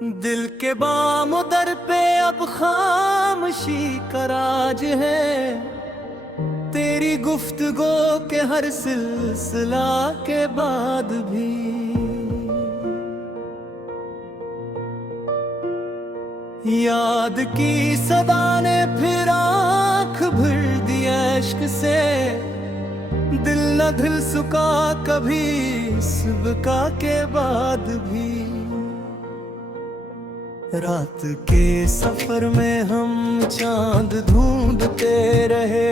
दिल के बाम दर पे अब खामोशी का राज है, तेरी गुफ्तगू के हर सिलसिला के बाद भी। याद की सदा ने फिर आँख भर दी इश्क से, दिल न दिल सुका कभी सुबह के बाद भी। रात के सफर में हम चांद ढूंढते रहे,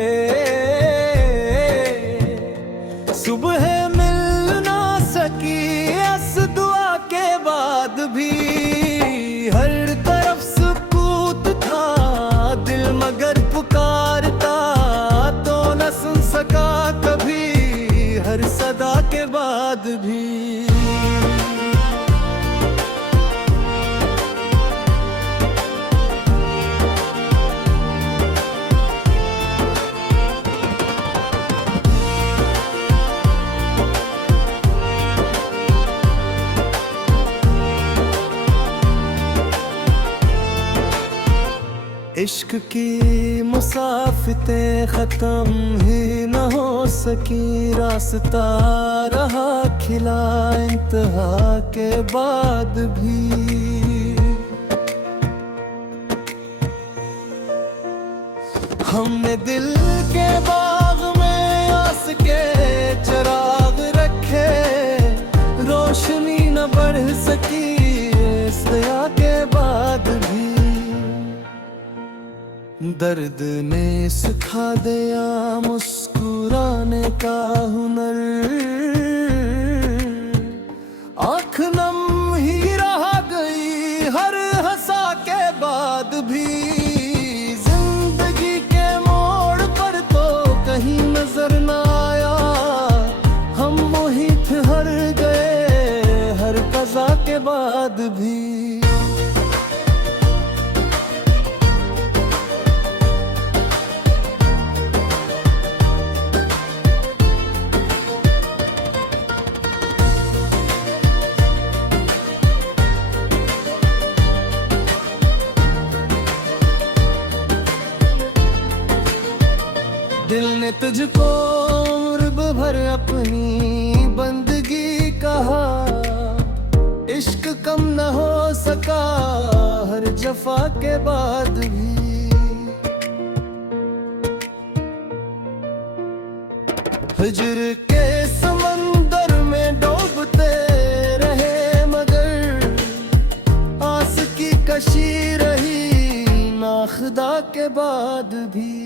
सुबह मिल ना सकी इस दुआ के बाद भी। हर तरफ सुकूत था दिल मगर पुकारता तो न सुन सका कभी हर सदा के बाद भी। इश्क की मुसाफितें खत्म ही न हो सकी, रास्ता रहा खिला इंतहा के बाद भी। हमने दिल के बाग में आस के चिराग रखे, रोशनी न बढ़ सकी इस दया के बाद भी। दर्द ने सिखा दिया मुस्कुराने का हुनर, आँख नम ही रह गई हर हंसा के बाद भी। जिंदगी के मोड़ पर तो कहीं नजर न आया, हम वहीं ठहर गए हर कज़ा के बाद भी। दिल ने तुझको उम्र भर अपनी बंदगी कहा, इश्क कम न हो सका हर जफा के बाद भी। हिज्र के समंदर में डूबते रहे मगर आस की कशी रही नाखुदा के बाद भी।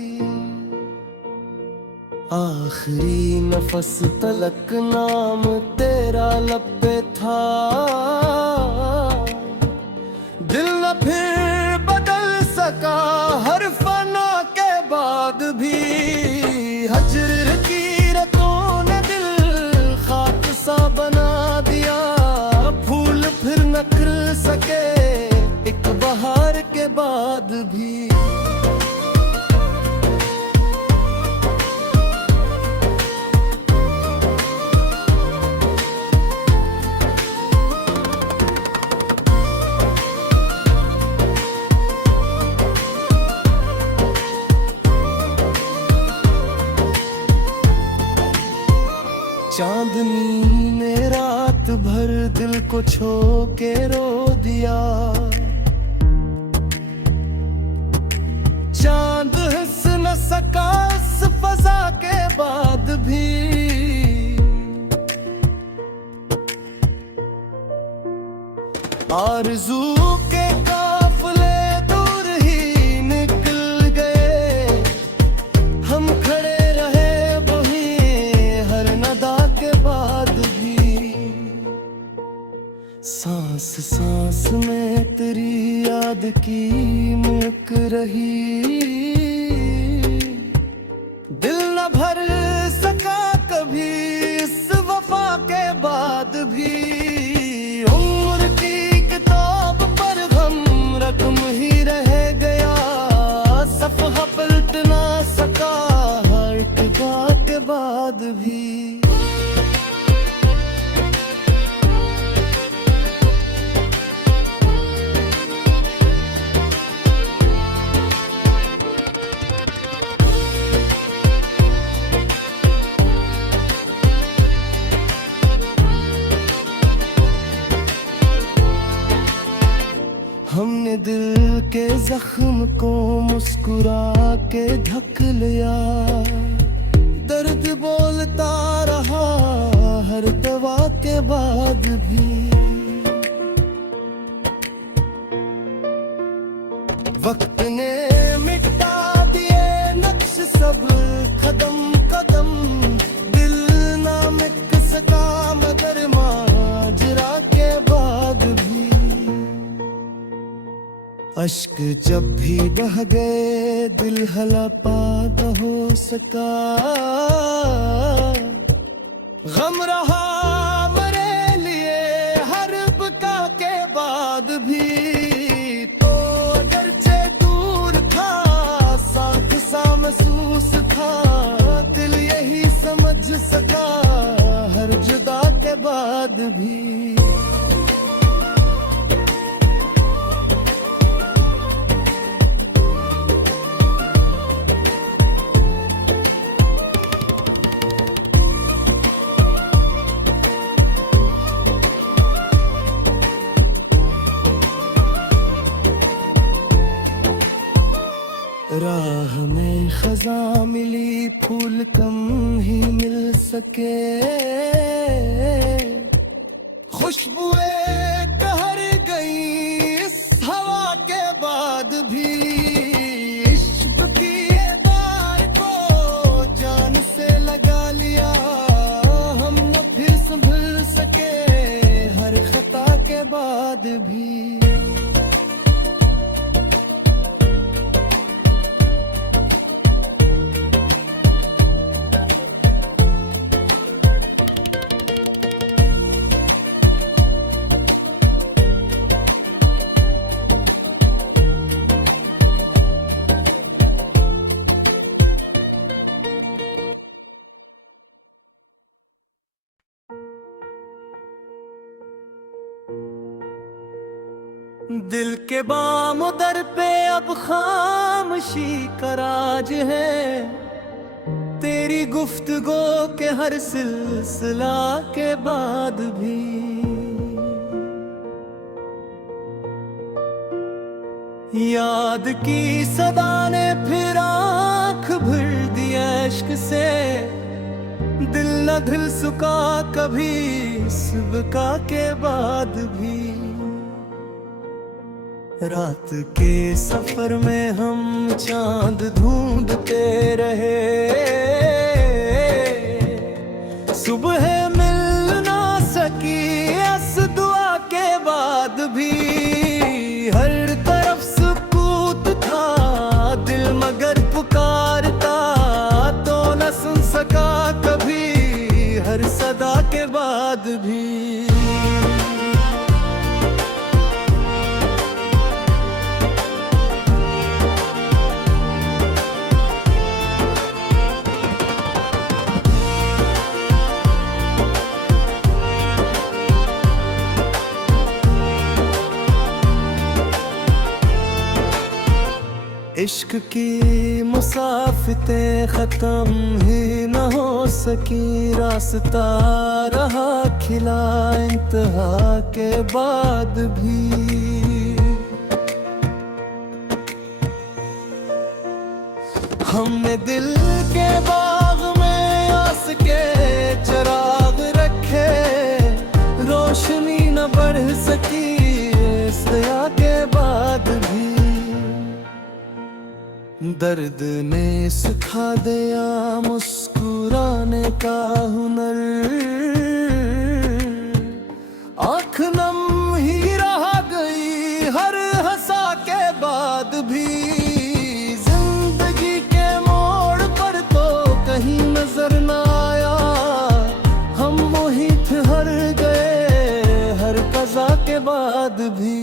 आखिरी नफस तलक नाम तेरा लब पे था, दिल न फिर बदल सका हर फना के बाद भी। हजर की रतों ने दिल खाक सा बना दिया, फूल फिर न खिल सके एक बहार के बाद भी। चांदनी ने रात भर दिल को छू के रो दिया, चांद हंस न सका इस फजा के बाद भी। आरज़ू के काफिले दूर ही निकल गए, हम खड़े रहे वहीं हर नदा के बाद भी। सांस सांस में तेरी याद की महक रही, दिल न भर सका कभी इस वफा के बाद भी। उम्र की किताब पर हम रकम ही रह गया, सफ़हा पलट ना सका हर इब्तिदा के बाद भी। के जख्म को मुस्कुरा के ढक लिया। दर्द बोलता रहा हर दवा के बाद भी। वक्त ने मिटा दिए नक्श सब कदम कदम। दिल ना मिट सका मगर माजरा के बाद भी। अश्क जब भी बह गए दिल हलपा न हो सका। गम रहा मेरे लिए हर बका के बाद भी। तो अगरचे दूर था साथ सा महसूस था। दिल यही समझ सका हर जुदा के बाद भी। राह में खजा मिली फूल कम ही मिल सके। खुशबुएं कहर गई इस हवा के बाद भी। इश्क की बार को जान से लगा लिया। हम न फिर संभल सके हर खता के बाद भी। दिल के बाम दर पे अब खामोशी का राज है। तेरी गुफ्तगू के हर सिलसिला के बाद भी। याद की सदा ने फिर आँख भर दी इश्क से। दिल न दिल सुका कभी सुबह के बाद भी। रात के सफर में हम चांद ढूंढते रहे। सुबह मिल ना सकी इस दुआ के बाद भी। हर तरफ सुकूत था दिल मगर पुकारता तो न सुन सका कभी हर सदा के बाद भी। इश्क की मुसाफितें खत्म ही न हो सकी। रास्ता रहा खिला इंतहा के बाद भी। हमने दिल के बाग में आस के चिराग रखे। रोशनी न बढ़ सकी इस दया के बाद भी। दर्द ने सिखा दिया मुस्कुराने का हुनर। आँख नम ही रह गई हर हंसा के बाद भी। जिंदगी के मोड़ पर तो कहीं नजर न आया। हम वहीं ठहर गए हर कज़ा के बाद भी।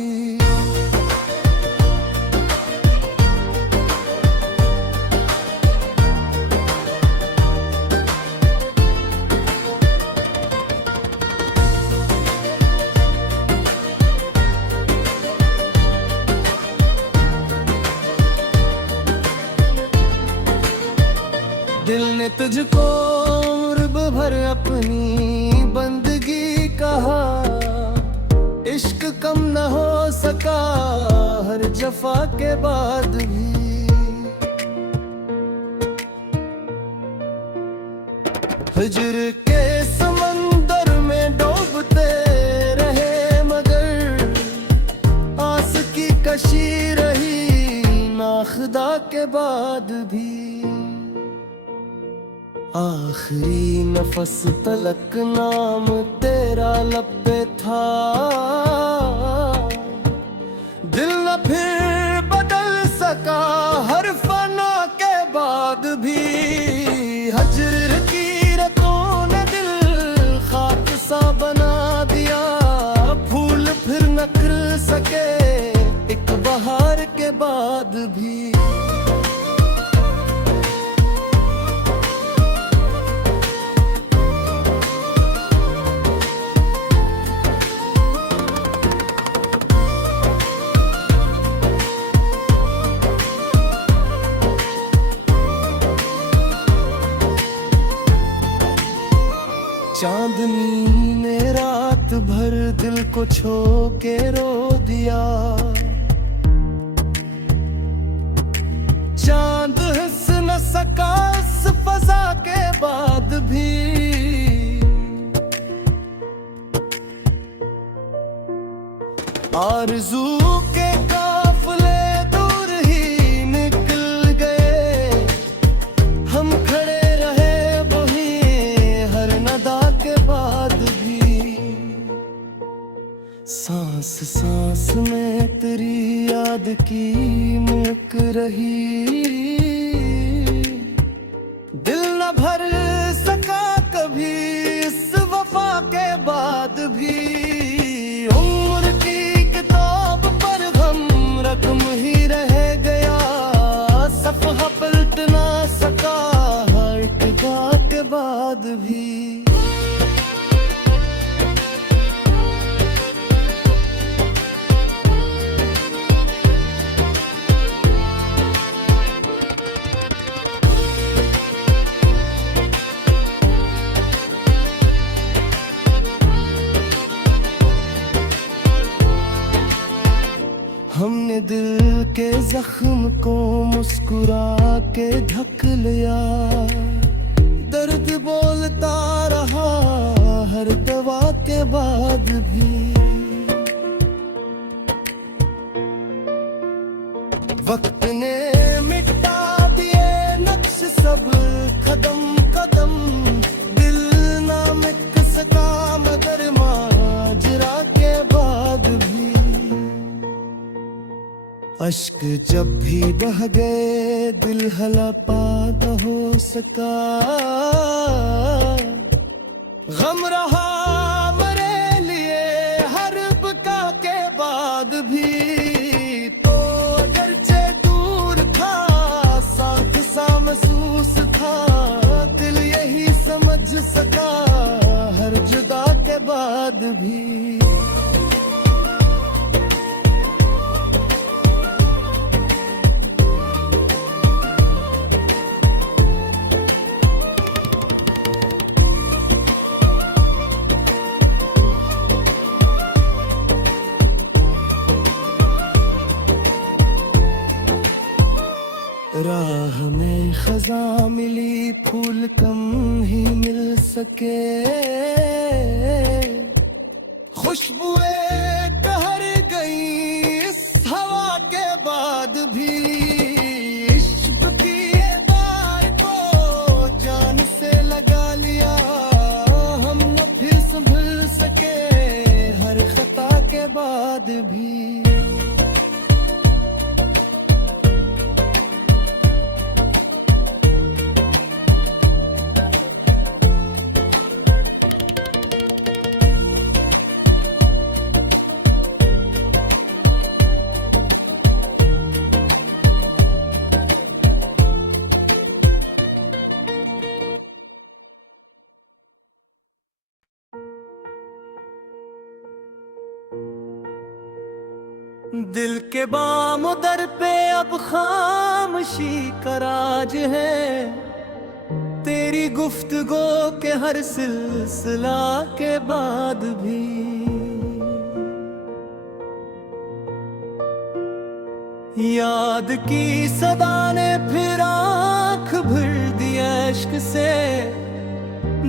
दिल ने तुझको उम्र भर अपनी बंदगी कहा। इश्क कम न हो सका हर जफा के बाद भी। हिज्र के समंदर में डूबते रहे मगर आस की कशी रही ना खुदा के बाद भी। आखिरी नफस तलक नाम तेरा लब पे था, दिल न फिर बदल सका हर फना के बाद भी। हजर की रतों ने दिल खाक सा बना दिया, फूल फिर न खिल सके एक बहार के बाद भी। चांदनी ने रात भर दिल को छो के रो दिया, चांद हंस न सका इस फजा के बाद भी। आरज़ू के काफिले दूर ही निकल गए, हम खड़े रहे वहीं हर नदा के बाद भी। सांस सांस में तेरी याद की महक रही, दिल न भर सका कभी इस वफा के बाद भी। उम्र की किताब पर गम रकम ही रह गया, सफ़हा पलट ना सका हर इब्तिदा के बाद भी। हमने दिल के जख्म को मुस्कुरा के ढक लिया, दर्द बोलता रहा हर दवा के बाद भी। वक्त ने मिटा दिए नक्श सब कदम कदम, दिल ना मिट सका मगर माजरा के बाद भी। अश्क जब भी बह गए दिल हलपा न हो सका, गम रहा मेरे लिए हर बका के बाद भी। तो अगरचे दूर था साथ सा महसूस था, दिल यही समझ सका हर जुदा के बाद भी। राह में खजा मिली फूल कम ही मिल सके, खुशबुएं कहर गई इस हवा के बाद भी। इश्क की ये बार को जान से लगा लिया, हम न फिर संभल सके हर खता के बाद भी। दिल के बाम दर पे अब खामोशी का राज है, तेरी गुफ्तगू के हर सिलसिला के बाद भी। याद की सदा ने फिर आँख भर दी इश्क से,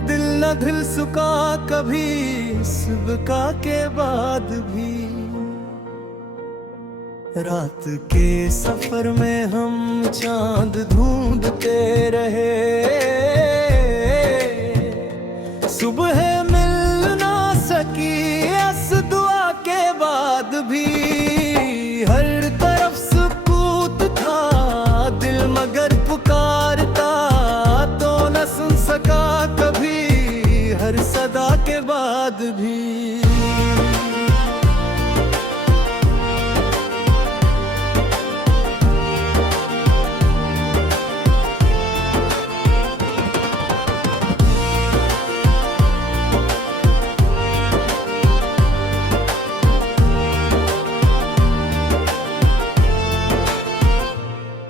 दिल न दिल सुका कभी सुबह के बाद भी। रात के सफर में हम चांद ढूंढते रहे, सुबह मिल ना सकी इस दुआ के बाद भी। हर तरफ सुकूत था दिल मगर पुकारता तो न सुन सका कभी हर सदा के बाद भी।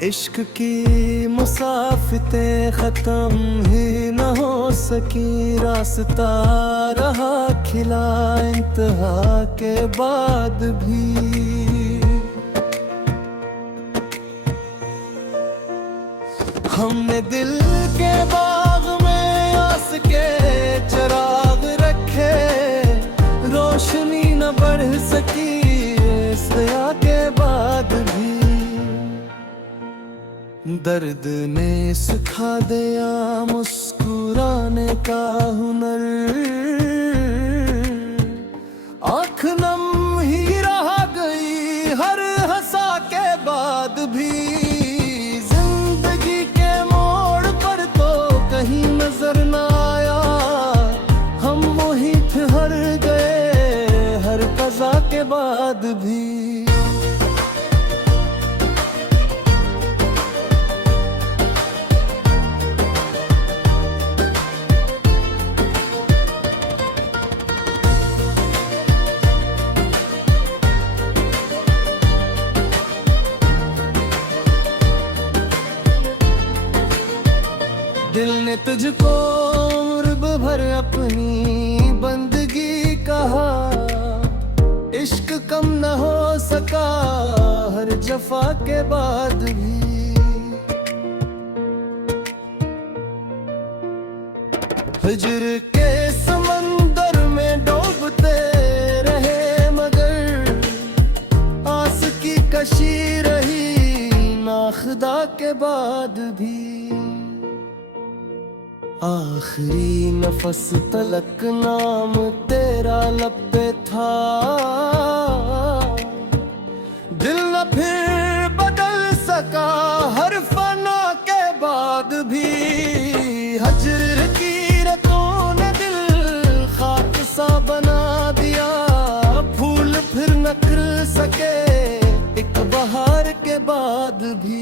इश्क की मुसाफितें खत्म ही न हो सकी, रास्ता रहा खिला इंतहा के बाद भी। हमने दिल के बाग में आस के चिराग रखे, रोशनी न बढ़ सकी इस दया के बाद भी। दर्द ने सिखा दिया मुस्कुराने का हुनर, आँख नम ही रह गई हर हंसा के बाद भी। जिंदगी के मोड़ पर तो कहीं नजर न आया, हम वहीं ठहर गए हर कज़ा के बाद भी। दिल ने तुझको उम्र भर अपनी बंदगी कहा, इश्क कम न हो सका हर जफा के बाद भी। हिज्र के समंदर में डूबते रहे मगर आस की कशी रही नाखुदा के बाद भी। आखिरी नफस तलक नाम तेरा लब पे था, दिल न फिर बदल सका हर फना के बाद भी। हजर की रतों ने दिल खाक सा बना दिया, फूल फिर न खिल सके एक बहार के बाद भी।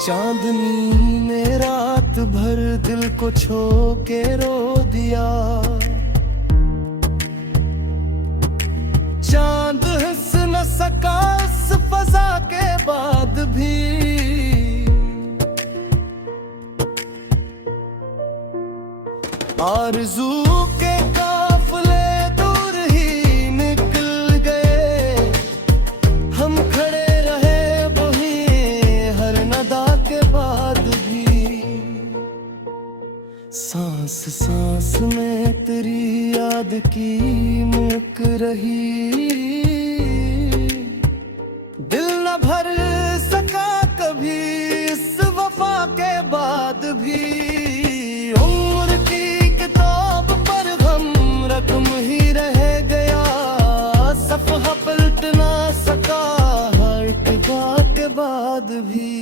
चांदनी ने रात भर दिल को छू के रो दिया, चांद हंस न सका इस फजा के बाद भी। आरज़ू के काफिले दूर ही निकल गए, हम खड़े रहे वहीं हर नदा के बाद भी। सांस सांस में तेरी याद की महक रही, दिल न भर सका कभी इस वफा के बाद भी। उम्र की किताब पर गम रकम ही रह गया, सफ़हा पलट ना सका हर इत्तेफाक के बाद भी।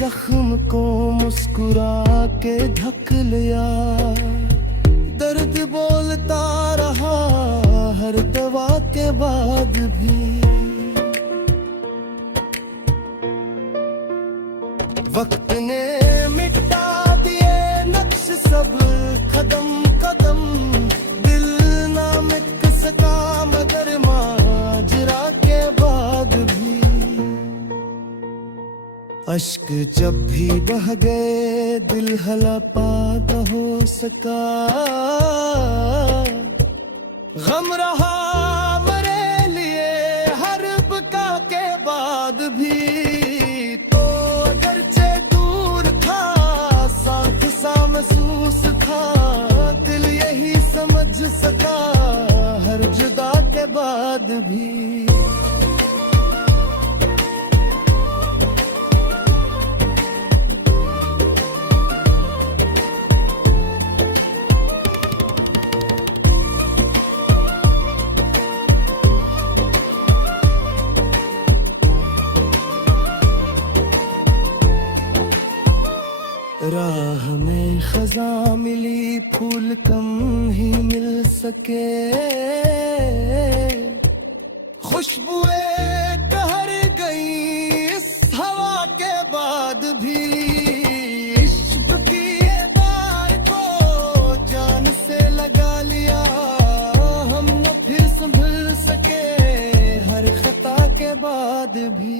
जख्म को मुस्कुरा के ढक लिया। दर्द बोलता रहा हर दवा के बाद भी। वक्त ने मिटा दिए नक्श सब कदम कदम। दिल ना मिट सका मगर माजरा के बाद भी। अश्क जब भी बह गए दिल हलापा न हो सका। गम रहा मेरे लिए हर बका के बाद भी। तो अगरचे दूर था साथ सा महसूस था। दिल यही समझ सका हर जुदा के बाद भी। राह में खजा मिली फूल कम ही मिल सके। खुशबुएं टहर गई इस हवा के बाद भी। इश्क की ये तार को जान से लगा लिया। हम न फिर संभल सके हर खता के बाद भी।